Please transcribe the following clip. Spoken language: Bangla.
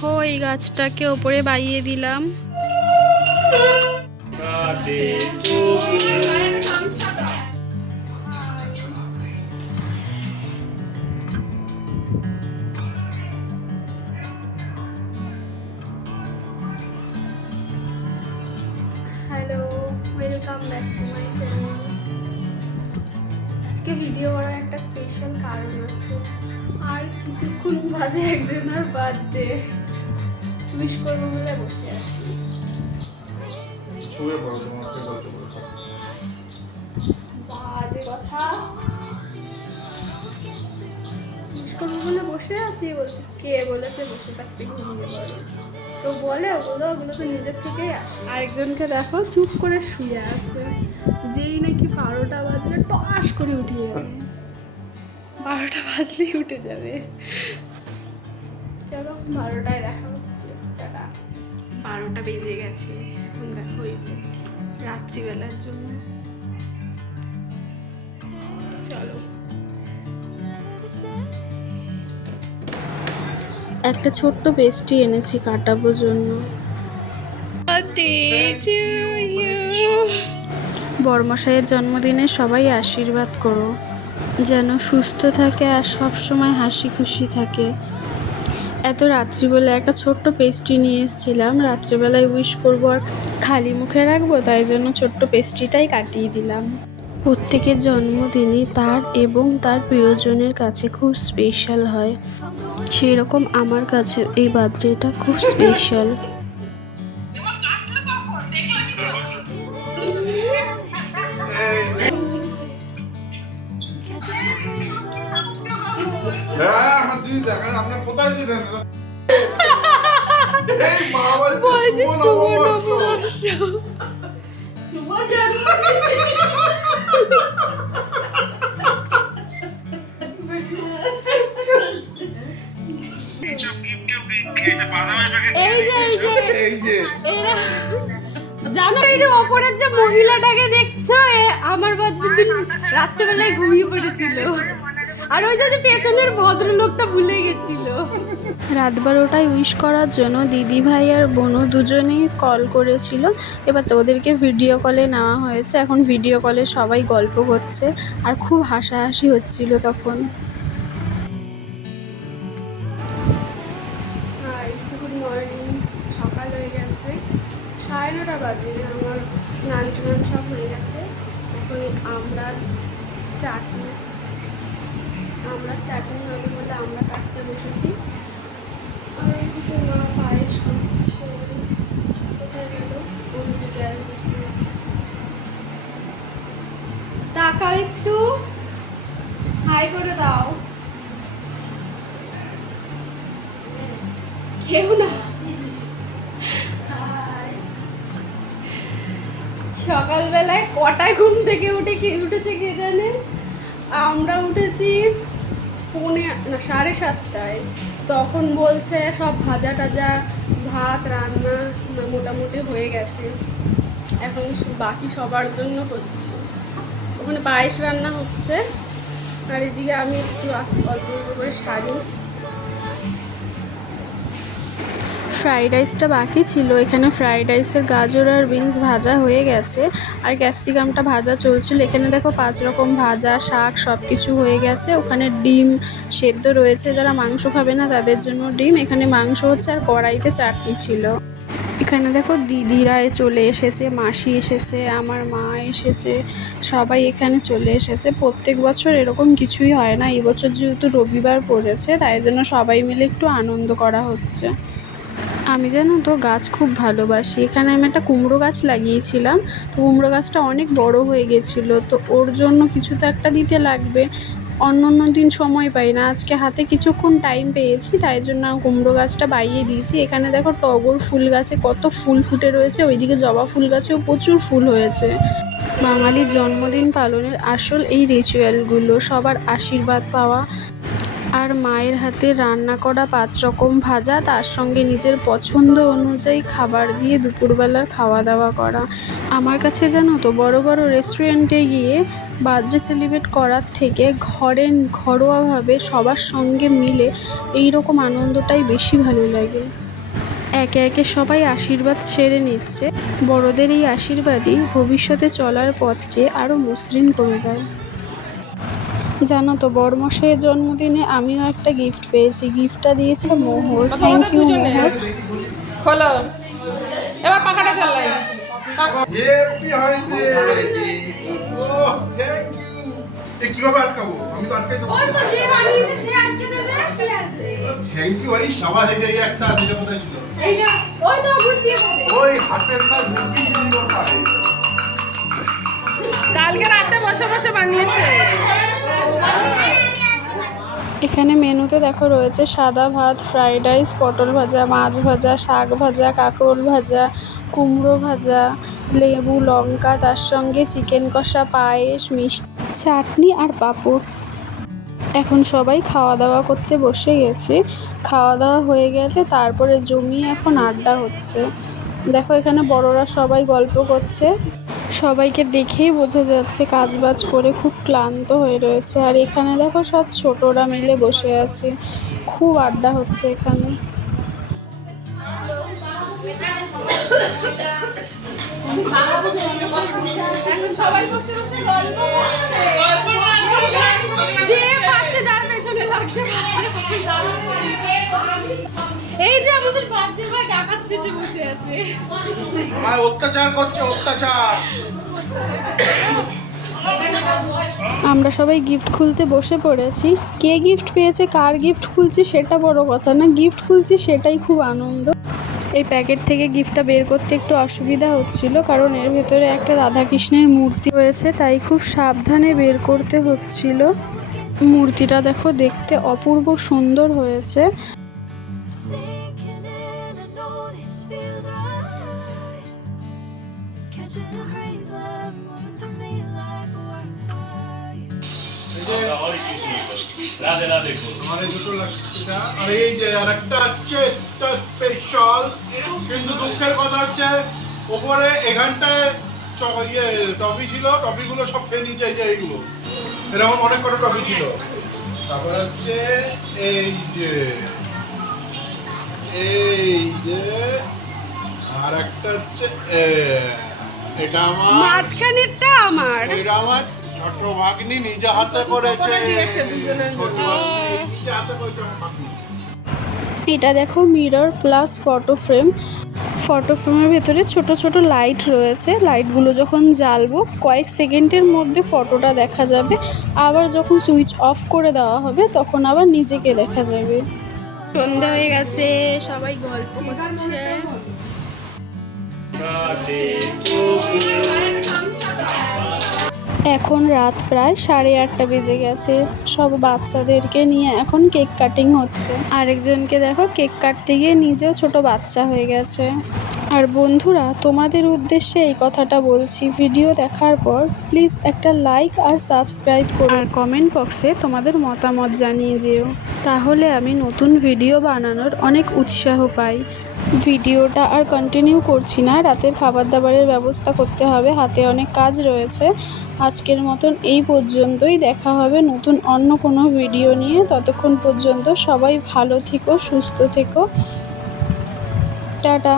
দেখো এই গাছটাকে ওপরে বাইয়ে দিলাম। Hello, welcome back to my channel. আজকে ভিডিও করার একটা স্পেশাল কারণ আছে। আর কিছুক্ষণ বাদে একজনের বার্থডে উইশ করবো বলে বসে আছি। বাজে কথা, উইশ করবো বলে বসে আছি। বলছে কে বলেছে বসে থাকতে, ঘুমিয়ে পড়ো। তো বলে ওগুলো তো নিজের থেকেই আসে। আরেকজনকে দেখো চুপ করে শুয়ে আছে, যেই নাকি 12টা বাজলে টস করে উঠিয়ে যাবে। 12টা বাজলেই উঠে যাবে। চলো 12টায় দেখা হচ্ছে। টাটা। 12টা বেজে গেছে, এখন দেখো এই যে রাত্রিবেলার জন্য। চলো। একটা ছোট্ট পেস্ট্রি এনেছি কাটাবো জন্য। বড়মশাইয়ের জন্মদিনে সবাই আশীর্বাদ করো যেন সুস্থ থাকে আর সব সময় হাসি খুশি থাকে। এত রাত্রিবেলা একটা ছোট্ট পেস্ট্রি নিয়ে এসেছিলাম, রাত্রিবেলায় উইশ করবো আর খালি মুখে রাখবো, তাই জন্য ছোট্ট পেস্ট্রিটাই কাটিয়ে দিলাম। প্রত্যেকের জন্মদিনই তার এবং তার প্রিয়জনের কাছে খুব স্পেশাল হয়, সেই রকম আমার কাছে এই বার্থডেটা খুব স্পেশাল। বলছে শুভ নববর্ষ। জানো এই যে ওপরের যে মহিলাটাকে দেখছো, আমার বার্থডে রাত্রেবেলায় ঘুমিয়ে পড়েছিল। আর ওই যে পেছনের ভদ্রলোকটা ভুলে গেছিল। রাত 12টায় উইশ করার জন্য দিদি ভাই আর বোনও দুজনেই কল করেছিল। এবার তো ওদেরকে ভিডিও কলে নেওয়া হয়েছে। এখন ভিডিও কলে সবাই গল্প করছে আর খুব হাসাহাসি হচ্ছিল তখন। গুড মর্নিং, সকাল হয়ে গেছে, 9:30 বাজে। আমার স্নান টান সব হয়ে গেছে। এখন আমরা চাটনি হবে বলে আমরা কাটতে বসেছি। আর এইদিকে মা পায়েস করছে। কোথায় গেল? ওই যে গ্যাস দেখতে পাচ্ছি। তাকাও একটু, হাই করে দাও। কেউ না। সকালবেলায় কটায় ঘুম থেকে উঠেছে কে জানে? আমরা উঠেছি 7:30। তখন বলছে সব ভাজা টাজা ভাত রান্না মোটামুটি হয়ে গেছে, এখন বাকি সবার জন্য হচ্ছে। ওখানে পায়েস রান্না হচ্ছে আর এদিকে আমি একটু অল্প করে শাড়ি। ফ্রাইড রাইসটা বাকি ছিল। এখানে ফ্রাইড রাইসের গাজর আর বিনস ভাজা হয়ে গেছে আর ক্যাপসিকামটা ভাজা চলছিল। এখানে দেখো 5 রকম ভাজা, শাক সব কিছু হয়ে গেছে। ওখানে ডিম সেদ্ধ রয়েছে, যারা মাংস খাবে না তাদের জন্য ডিম। এখানে মাংস হচ্ছে আর কড়াইতে চাটনি ছিল। এখানে দেখো দিদিরা চলে এসেছে, মাসি এসেছে, আমার মা এসেছে, সবাই এখানে চলে এসেছে। প্রত্যেক বছর এরকম কিছুই হয় না, এই বছর যেহেতু রবিবার পড়েছে তাই জন্য সবাই মিলে একটু আনন্দ করা হচ্ছে। আমি জানো তো গাছ খুব ভালোবাসি। এখানে আমি একটা কুমড়ো গাছ লাগিয়েছিলাম, তো কুমড়ো গাছটা অনেক বড় হয়ে গেছিলো, তো ওর জন্য কিছু তো একটা দিতে লাগবে। অন্য দিন সময় পাই না, আজকে হাতে কিছুক্ষণ টাইম পেয়েছি, তাই জন্য কুমড়ো গাছটা বাইয়ে দিয়েছি। এখানে দেখো টগর ফুল গাছে কত ফুল ফুটে রয়েছে, ওইদিকে জবা ফুল গাছেও প্রচুর ফুল হয়েছে। বাঙালির জন্মদিন পালনের আসল এই রিচুয়ালগুলো, সবার আশীর্বাদ পাওয়া আর মায়ের হাতে রান্না করা 5 রকম ভাজা, তার সঙ্গে নিজের পছন্দ অনুযায়ী খাবার দিয়ে দুপুরবেলার খাওয়া দাওয়া করা। আমার কাছে জানো তো বড় বড় রেস্টুরেন্টে গিয়ে বার্থডে সেলিব্রেট করার থেকে ঘরোয়াভাবে সবার সঙ্গে মিলে এই রকম আনন্দটাই বেশি ভালো লাগে। একে একে সবাই আশীর্বাদ সেরে নিচ্ছে। বড়দের এই আশীর্বাদই ভবিষ্যতে চলার পথকে আরও মসৃণ করে দেয়। জানো তো, বড়মশাইয়ের জন্মদিনে আমিও একটা গিফট পেয়েছি। গিফটটা দিয়েছে মোহর। থ্যাংক ইউ মোহর। খোলো, এবার পাখাটা চালাই। হেপি হয়েছে। Oh thank you. কিভাবে আটকাবো? আমি তো আটকাই দেবো। ওই তো যে বানিয়েছে সে আটকে দেবে, কি আছে? Thank you. আরে সাবাস, এই যে এই একটা যেটা কোথায় ছিল? এইটা ওই তো গুছিয়ে দেবে। ওই হাতের কাজ মুরগি ছিল পারে। কালকে রাতে বসে বসে বানিয়েছে। এখানে মেনুতে দেখো রয়েছে সাদা ভাত, ফ্রাইড রাইস, পটল ভাজা, মাছ ভাজা, শাক ভাজা, কাঁকরোল ভাজা, কুমড়ো ভাজা, লেবু লঙ্কা, তার সঙ্গে চিকেন কষা, পায়েস, মিষ্টি, চাটনি আর পাঁপড়। এখন সবাই খাওয়া দাওয়া করতে বসে গেছে। খাওয়া দাওয়া হয়ে গেলে তারপরে জমিয়ে এখন আড্ডা হচ্ছে। দেখো এখানে বড়রা সবাই গল্প করছে। সবাইকে দেখেই বোঝা যাচ্ছে কাজবাজ করে খুব ক্লান্ত হয়ে রয়েছে। আর এখানে দেখো সব ছোটরা মিলে বসে আছে। খুব আড্ডা হচ্ছে এখানে। এখন সবাই বসে বসে গল্প করছে। যে পাচ্ছে তার পেছনে লাগছে, এই যে আমাদের বাচ্চা ভাই ডাকাত সেজে বসে আছে। আমায় অত্যাচার করছে, অত্যাচার। আমরা সবাই গিফট খুলতে বসে পড়েছি। কে গিফট পেয়েছে, কার গিফট খুলছি সেটা বড় কথা না, গিফট খুলছি সেটাই খুব আনন্দ। এই প্যাকেট থেকে গিফটটা বের করতে একটু অসুবিধা হচ্ছিল, কারণ এর ভেতরে একটা রাধাকৃষ্ণের মূর্তি রয়েছে, তাই খুব সাবধানে বের করতে হচ্ছিল। মূর্তিটা দেখো দেখতে অপূর্ব সুন্দর হয়েছে। আমার এই দুটো লাগছে। আর এই যে আরেকটা হচ্ছে স্পেশাল, কিন্তু দুঃখের কথা হচ্ছে ওপরে এখানটায় টফি ছিল, টফিগুলো সব খেয়ে নিয়েছে। এই যে এইগুলো এরকম অনেক কটা টফি ছিল। তারপর হচ্ছে এই যে আর একটা হচ্ছে এটা আমার, মাঝখানেরটা আমার। এটা আমার ছোট ভাগ্নি নিজে হাতে করেছে। এটা দেখো mirror plus photo frame. Photo ফ্রেমের ভেতরে ছোট ছোট লাইট রয়েছে। লাইটগুলো যখন জ্বালবো কয়েক সেকেন্ডের মধ্যে ফটোটা দেখা যাবে। আবার যখন সুইচ অফ করে দেওয়া হবে তখন আবার নিজেকে দেখা যাবে। সন্ধ্যা হয়ে গেছে, সবাই গল্প করছে। এখন রাত প্রায় 8:30 বেজে গেছে। সব বাচ্চাদেরকে নিয়ে এখন কেক কাটিং হচ্ছে। আরেকজনকে দেখো কেক কাটতে গিয়ে নিজেও ছোট বাচ্চা হয়ে গেছে। আর বন্ধুরা, তোমাদের উদ্দেশ্যে এই কথাটা বলছি, ভিডিও দেখার পর প্লিজ একটা লাইক আর সাবস্ক্রাইব করো, আর কমেন্ট বক্সে তোমাদের মতামত জানিয়ে যেও। তাহলে আমি নতুন ভিডিও বানানোর অনেক উৎসাহ পাই। ভিডিওটা আর কন্টিনিউ করছি না, রাতের খাবার দাবারের ব্যবস্থা করতে হবে, হাতে অনেক কাজ রয়েছে। আজকের মতন এই পর্যন্তই। দেখা হবে নতুন অন্য কোনো ভিডিও নিয়ে। ততক্ষণ পর্যন্ত সবাই ভালো থেকো, সুস্থ থেকো। টাটা।